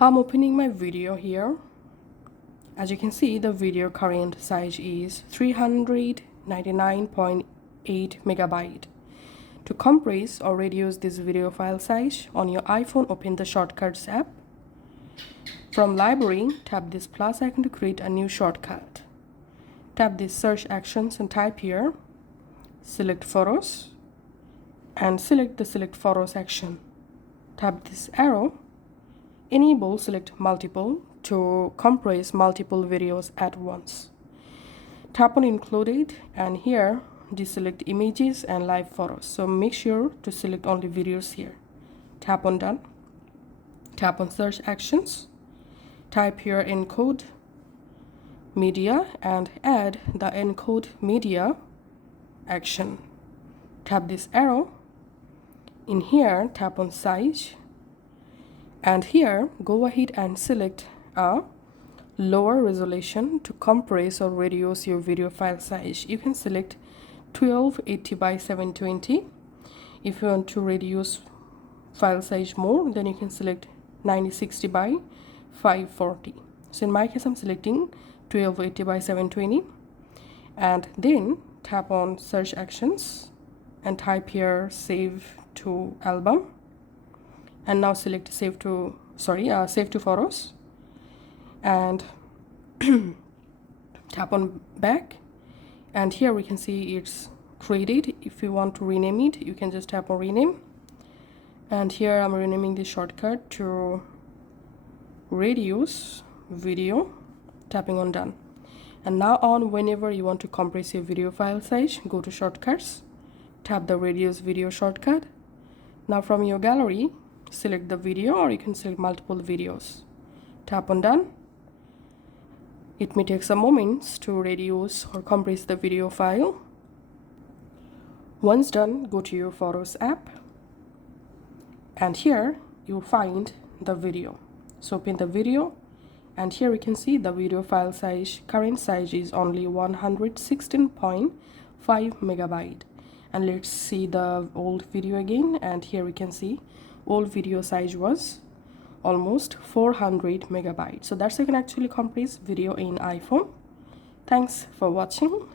I'm opening my video here. As you can see, the video current size is 399.8 megabyte. To compress or reduce this video file size on your iPhone, open the Shortcuts app. From Library, tap this plus icon to create a new shortcut. Tap this search actions and type here, select photos, and select the select photos action. Tap this arrow, enable select multiple to compress multiple videos at once. Tap on included, and here deselect images and live photos. So make sure to select only videos here. Tap on done. Tap on search actions. Type here encode media and add the encode media action. Tap this arrow. In here, tap on size, and here go ahead and select a lower resolution to compress or reduce your video file size. You can select 1280 by 720. If you want to reduce file size more, then you can select 9060 by 540. So in my case, I'm selecting 1280 by 720, and then tap on search actions and type here save to album, and now select save to photos, and tap on back, and here we can see it's created. If you want to rename it, you can just tap on rename, and here I'm renaming the shortcut to reduce video, tapping on done. And now on, whenever you want to compress your video file size, go to shortcuts, tap the reduce video shortcut. Now from your gallery, select the video, or you can select multiple videos. Tap on done. It may take some moments to reduce or compress the video file. Once done, go to your Photos app, and here you'll find the video. So open the video, and here we can see the video file size, current size is only 116.5 megabyte. And let's see the old video again, and here we can see old video size was almost 400 megabytes. So that's how you can actually compress video in iPhone. Thanks for watching.